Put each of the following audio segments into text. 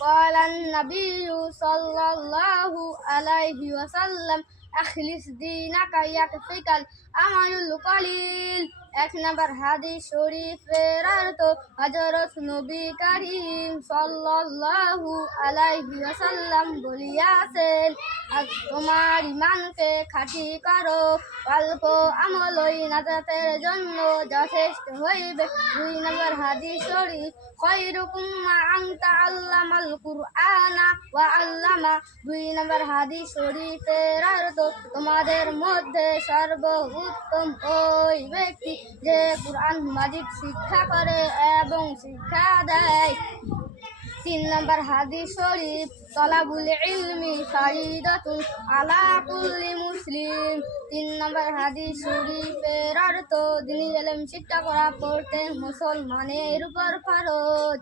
قال النبي صلى الله عليه وسلم أخلص دينك يكفيك الأمل القليل। এক নম্বর হাদিস শরীফের অর্থ হযরত নবী করিম সাল্লাল্লাহু আলাইহি ওয়াসাল্লাম বলিয়াছেন, তোমার ঈমানকে খাঁটি করো, অল্প আমলই নাজাতের জন্য যথেষ্ট হইবে। দুই নম্বর হাদিস শরীফ খায়রুকুম মান তাআল্লামাল কুরআনা ওয়া আল্লামা। দুই নম্বর হাদিস শরীফের অর্থ তোমাদের মধ্যে সর্বোত্তম ওই ব্যক্তি যে কুরআন মাজিদ শিক্ষা করে এবং শিক্ষা দেয়। তিন নম্বর হাদিস শরীফ তলাবুল ইলমি ফারিদাতুন আলা কুল্লি মুসলিম। তিন নম্বর হাদিস শরীফের অর্থ দ্বীনি ইলম শিক্ষা করা প্রত্যেক মুসলমানের উপর ফরজ।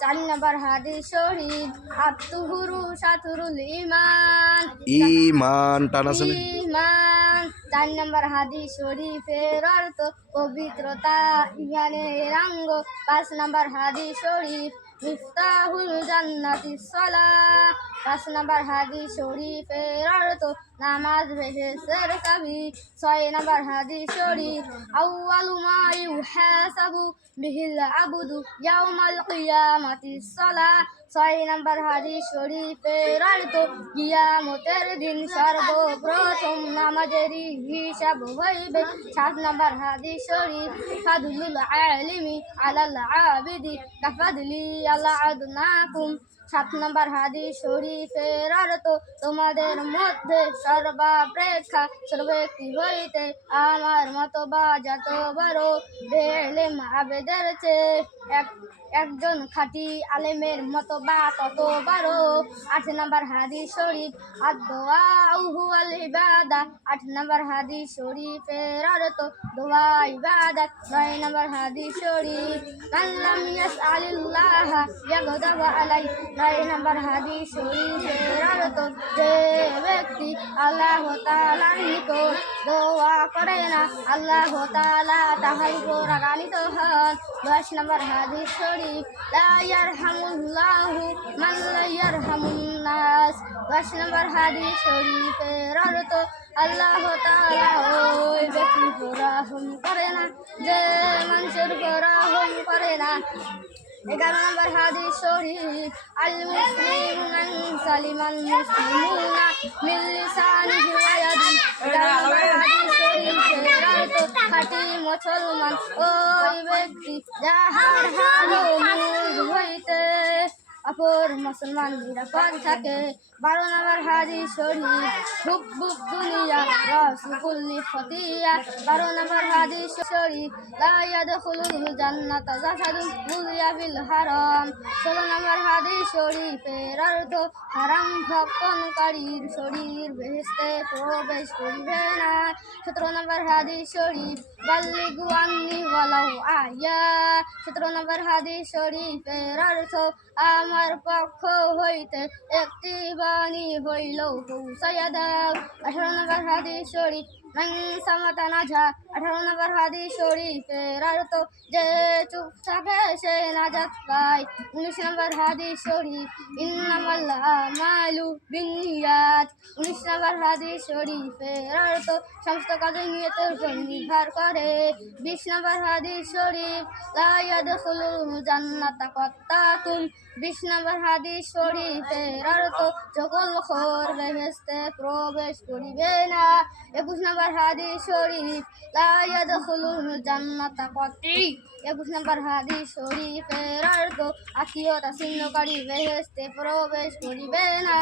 চার নম্বর হাদিস শরীফ আত-তুহুরু শাতরুল ঈমান, ঈমান টানাসনে ঈমান। চার নম্বর হাদিস শরীফের অর্থ পবিত্রতা ঈমানের অঙ্গ। পাঁচ নম্বর হাদিস শরীফ মিফতাহুল জান্নাতিস সালাহ। পাঁচ নম্বর হাদিস শরীফের অর্থ নামাজ বেহেশতের চাবি। ছয় নম্বর হাদিস শরীফ আউয়ালু মা ইউহাসাবু বিহিল আবদু ইয়াউমাল কিয়ামাতিস সালাহ। ছয় নম্বর হাদিস শরীফের অর্থ কিয়ামতের দিন সর্বপ্রথম নামাজেরই হিসাব হইবে। সাত নম্বর হাদিস শরীফ ফাদলুল আলিমি আলাল আবিদি কাফাদলি আলা আদনাকুম। সাত নম্বর হাদিস শরীফের অর্থ তোমাদের মধ্যে সর্বাপেক্ষা ব্যক্তি হইতে আমার মত বা যত বড় বেলেম আবেদের চেয়ে একজন খাঁটি আলেমের মতো বা তত বড়। আট নম্বর হাদিস শরীফ আদ-দুআউ হুয়াল ইবাদা। আট নম্বর হাদিস শরীফের অর্থ দোয়া ইবাদত। নয় নম্বর হাদিস শরীফ মান লাম ইয়াসআলিল্লাহ ইয়াগদাব আলাই। নয় নম্বর হাদিস শরীফের অর্থ যে ব্যক্তি আল্লাহ তাআলার নিকট দোয়া করে না, আল্লাহ তাআলা তাহার উপর রাগান্বিত হন। 10 নম্বর হাদিস শরীফ লা ইয়ারহামুল্লাহু মান লা ইয়ারহামুন নাস। 10 নম্বর হাদিস শরীফের অর্থ আল্লাহ তাআলা ওই ব্যক্তির উপর রহম করে না যে মানুষের উপর রহম করে না। 11 নম্বর হাদিস শরীফ আল মুসলিমু মান সালিমাল মুসলিমুনা মিন লিসানিহি ওয়া ইয়াদিহি। 11 নম্বর হাদিস শরীফের অর্থ খাঁটি মুসলমান ওই ব্যক্তি যাহার হাত ও মুখ হইতে অপর মুসলমান নিরাপদ থাকে। 12 নম্বর হাদিস শরীফ হুব্বুদ দুনিয়া রাসুকুল্লি খতিয়া। 12 নম্বর হাদিস শরীফ লা ইয়াদখুলুল জান্নাতা জাসাদুন মুযিয়া বিল হারাম। 16 নম্বর হাদিস শরীফের অর্থ হারাম ভক্ষণকারীর শরীর বেহেশতে প্রবেশ করিবে না। 17 নম্বর হাদিস শরীফ বাল্লিগু আন্নি ওয়ালাউ আয়া। 17 নম্বর হাদিস শরীফের অর্থ আমার পক্ষ হইতে একটি বাণী হইলেও পৌঁছাইয়া দাও। 18 নম্বর হাদিস শরীফ মান সামাতা নাজা। 18 নম্বর হাদিস শরীফের অর্থ যে চুপ থাকে সে নাজাত পায়। 19 নম্বর হাদিস শরীফ ইন্নামাল আমালু বিন্নিয়াত। 19 নম্বর হাদিস শরীফের অর্থ সমস্ত কাজে নিয়তের উপর নির্ভর করে। 20 নম্বর হাদিস শরীফ লা ইয়াদখুলুল জান্নাতা কাত্তাতুন। 20 নম্বর হাদিস শরীফের অর্থ চগলখোর বেহেশতে প্রবেশ করিবে না। 21 নম্বর হাদিস শরীফ লা ইয়াদখুলুল জান্নাতা কাত্তি। 21 নম্বর হাদিস শরীফের অর্থ আত্মীয়তা ছিন্নকারী বেহেশতে প্রবেশ করিবে না।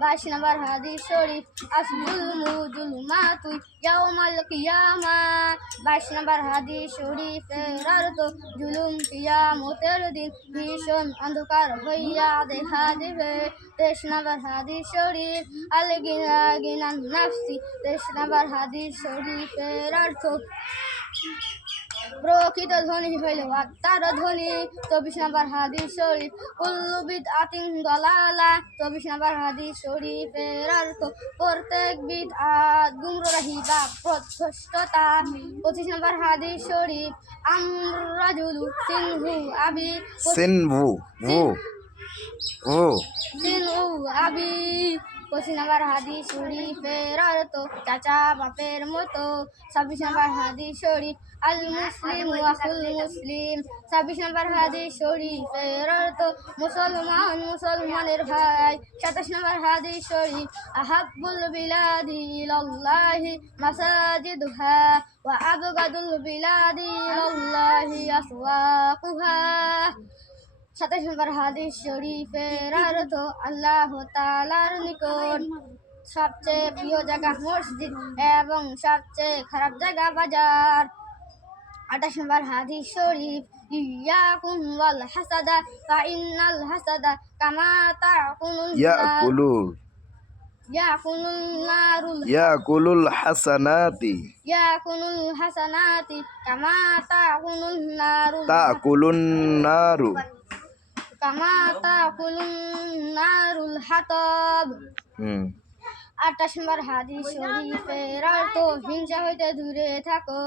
22 নম্বর হাদিস শরীফ আসজুলমু জুলমাতু ইয়াউমাল কিয়ামাহ। 22 নম্বর হাদিস শরীফের অর্থ জুলুম কিয়ামতের দিন ভীষণ অন্ধকার হইয়া দেখা দিবে। 23 নম্বর হাদিস শরীফ আল গিনা গিনান নাফসি। 23 নম্বর হাদিস শরীফের অর্থ প্রকৃত ধনী হইল আত্মার ধনী। 24 নম্বর হাদিস শরীফ কুল্লু বিদআতিন দালালা। 24 নম্বর হাদিস শরীফের অর্থ প্রত্যেক বিদআত গুমরাহি বা পথভ্রষ্টতা। 25 নম্বর হাদিস শরীফ আমর রাজুলু সিনহু আবি। সিনভু ভু ও সিন উ আবি 25 নম্বর হাদিস শরীফের অর্থ চাচা বাপের মতো। 26 নম্বর হাদিস শরীফ আল মুসলিম আখুল মুসলিম। 26 নম্বর হাদিস শরীফের অর্থ মুসলমান মুসলমানের ভাই। 27 নম্বর হাদিস শরীফ আহাব্বুল বিলাদি ইলাল্লাহি মাসাজিদুহা ওয়া আবগাদুল বিলাদি ইলাল্লাহি আসওয়াকুহা। 27 নম্বর হাদিস শরীফের অর্থ আল্লাহ তাআলার নিকট সবচেয়ে প্রিয় জায়গা মসজিদ এবং সবচেয়ে খারাপ জায়গা বাজার। 28 নম্বর হাদিস শরীফ ইয়াকুম ওয়াল হাসাদা ফাইন্নাল হাসাদা কামা তাকুলুন ইয়াকুলুল নারুল ইয়াকুলুল হাসানাতি ইয়াকুলুল হাসানাতি কামা তাকুলুন নারুল তাকুলুন নারু কামা তাকুলুন নারুল হাতাব। 28 নম্বর হাদিস শরীফের অর্থ হিংসা হইতে দূরে থাকো,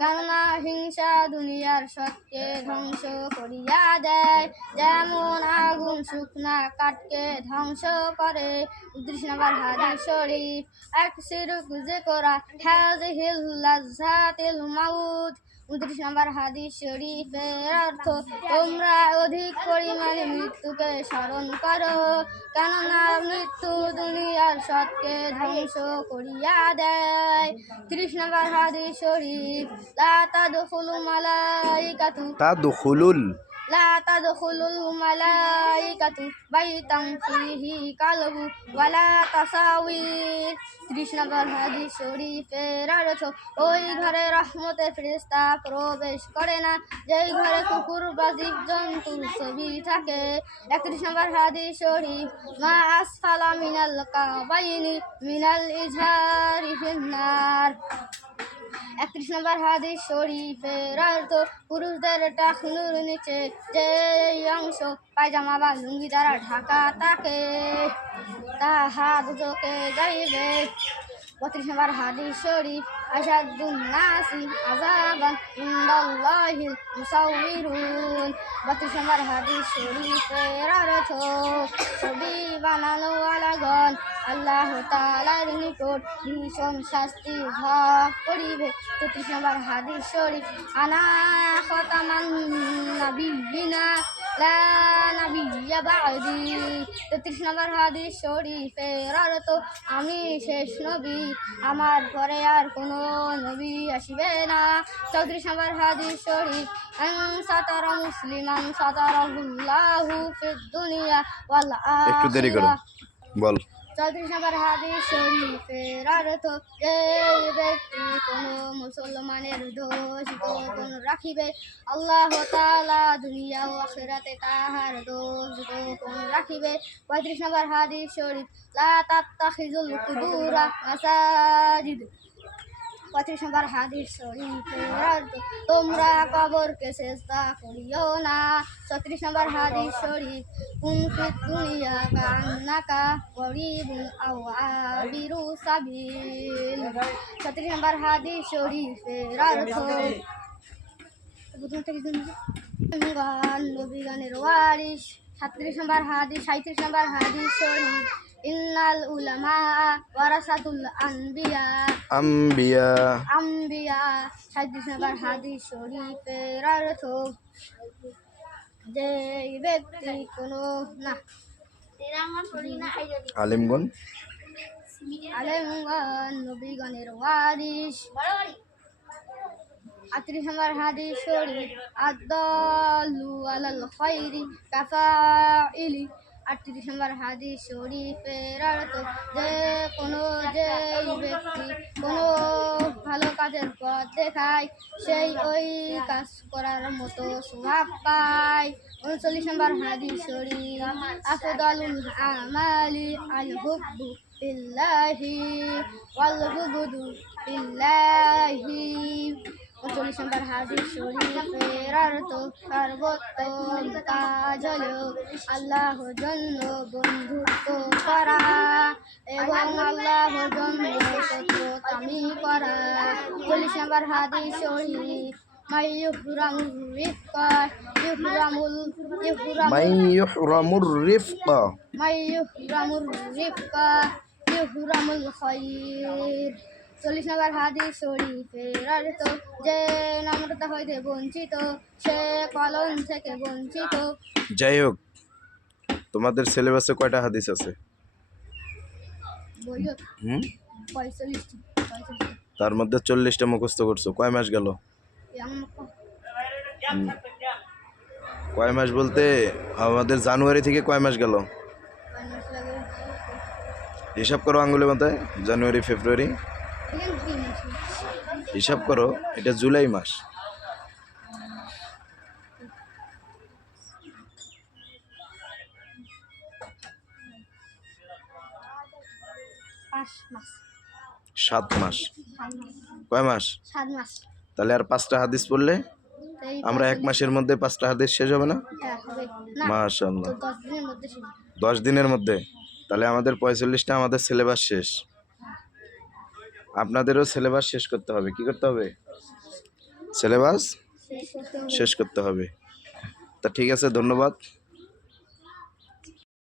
কেননা হিংসা দুনিয়ার সত্যকে ধ্বংস করিয়া দেয়, যেমন আগুন শুকনা কাঠকে ধ্বংস করে। 29 নম্বর হাদিস শরীফ আকসিরু যিকরা হাযিহিল লাযযাতিল মাউত। 29 নম্বর হাদিস শরীফের অর্থ তোমরা অধিক পরিমাণে মৃত্যুকে স্মরণ করো, কেননা মৃত্যু দুনিয়ার সত্যকে ধ্বংস করিয়া দেয়। 30 নম্বর হাদিস শরীফ লা তাদখুলুল মালাইকাতু বাইতান ফিহি কালবু ওয়ালা তাসাওয়ির। 30 নম্বর হাদিস শরীফের অর্থ ওই ঘরে রহমতের ফেরেশতা প্রবেশ করে না যেই ঘরে কুকুর বা জীবজন্তুর ছবি থাকে। 31 নম্বর হাদিস শরীফ মা আসফালা মিনাল কাবাইনি মিনাল ইজহারি ফিন্নার। 31 নম্বর হাদিস শরীফের অর্থ পুরুষদের টাকনুর নিচে যে অংশ পায়জামা বা লুঙ্গি দ্বারা ঢাকা থাকে তাহা দুজকে যাইবে। 32 নম্বর হাদিস শরীফ আশাদুন নাসি আযাবান ইনদাল্লাহিল মুসাউবিরুন। 32 নম্বর হাদিস শরীফের অর্থ ছবি বানানোওয়ালাগণ আল্লাহ তাআলার নিকট ভীষণ শাস্তি ভোগ করিবে। 33 নম্বর হাদিস শরীফ আনা খাতামান নাবিয়িনা লা নাবিয়্যা বা'দি। 33 নম্বর হাদিস শরীফের অর্থ আমি শেষ নবী, আমার পরে আর কোনো নবী আসিবে না। 34 নম্বর হাদিস শরীফ আন সাতারা মুসলিমান সাতারাহুল্লাহু ফিদ দুনিয়া ওয়াল একটু দেরি করো আখিরাহ। বল 34 নম্বর হাদিস শরীফের অর্থ যে ব্যক্তি কোনো মুসলমানের দোষ গোপন রাখিবে আল্লাহ তাআলা দুনিয়া ও আখিরাতে তাহার দোষ গোপন রাখিবে। 35 নম্বর হাদিস শরীফ লা তাত্তাখিজুল কুবুরা মাসাজিদ। 35 নম্বর হাদিস শরীফের অর্থ তোমরা কবরকে সিজদা করিও না। 36 নম্বর হাদিস শরীফ কুন ফিদ দুনিয়া কান্নাকা গরিবুন আও আবিরু সাবিল। 36 নম্বর হাদিস শরীফের অর্থ নবীগণের ওয়ারিস। 37 নম্বর হাদিস 37 নম্বর হাদিস শরীফ ইন্নাল উলামা ওয়ারাসাতুল আনবিয়া। 37 নম্বর হাদিস শরীফের অর্থ যে ব্যক্তি কোনো আলেমগণ নবীগণের ওয়ারিস। 38 নম্বর হাদিস শরীফ আদ-দাল্লু আলাল খায়রি কাফাইলি। 38 নম্বর হাদিস শরীফের অর্থ যে ব্যক্তি কোনো ভালো কাজের পথ দেখায় সেই ওই কাজ করার মতো সওয়াব পায়। 39 নম্বর হাদিস শরীফ আফদালুল আমালি আল হুব্বু বিল্লাহি ওয়াল বুগদু বিল্লাহি। 39 নম্বর হাদিস শরীফের অর্থ সর্বোত্তম কাজ হলো আল্লাহর জন্য বন্ধুত্ব করা এবং আল্লাহর জন্য শত্রুতামি করা। 40 নম্বর হাদিস শরীফ মাই ইহরামুর রিফকা মাই ইহরামুর রিফকা মাই ইহরামুর রিফকা ইহরামুল খায়র। 40 নম্বর হাদিস শরীফের অর্থ, যে নম্রতা হইতে বঞ্চিত সে কলঙ্ক থেকে বঞ্চিত। যাই হোক, তোমাদের সিলেবাসে কয়টা হাদিস আছে? বইও হুম 45টি। তার মধ্যে 40টা মুখস্থ করছো। কয় মাস গেল? হুম, কয় মাস বলতে আমাদের জানুয়ারি থেকে কয় মাস গেল? হিসাব করো আঙ্গুলে মাথায়। জানুয়ারি, ফেব্রুয়ারি, হিসাব করো। এটা জুলাই মাস। পাঁচ মাস 7 মাস। 7 মাস কয় মাস? 7 মাস। তাহলে আর 5টা হাদিস পড়লে এই আমরা 1 মাসের মধ্যে 5টা হাদিস শেষ হবে না? হ্যাঁ, হবে না। মাশাআল্লাহ, তো 10 দিনের মধ্যে শেষ। 10 দিনের মধ্যে। তাহলে আমাদের 45টা আমাদের সিলেবাস শেষ। আপনাদেরও সিলেবাস শেষ করতে হবে। কি করতে হবে? সিলেবাস শেষ করতে হবে। শেষ করতে হবে। তা ঠিক আছে, ধন্যবাদ।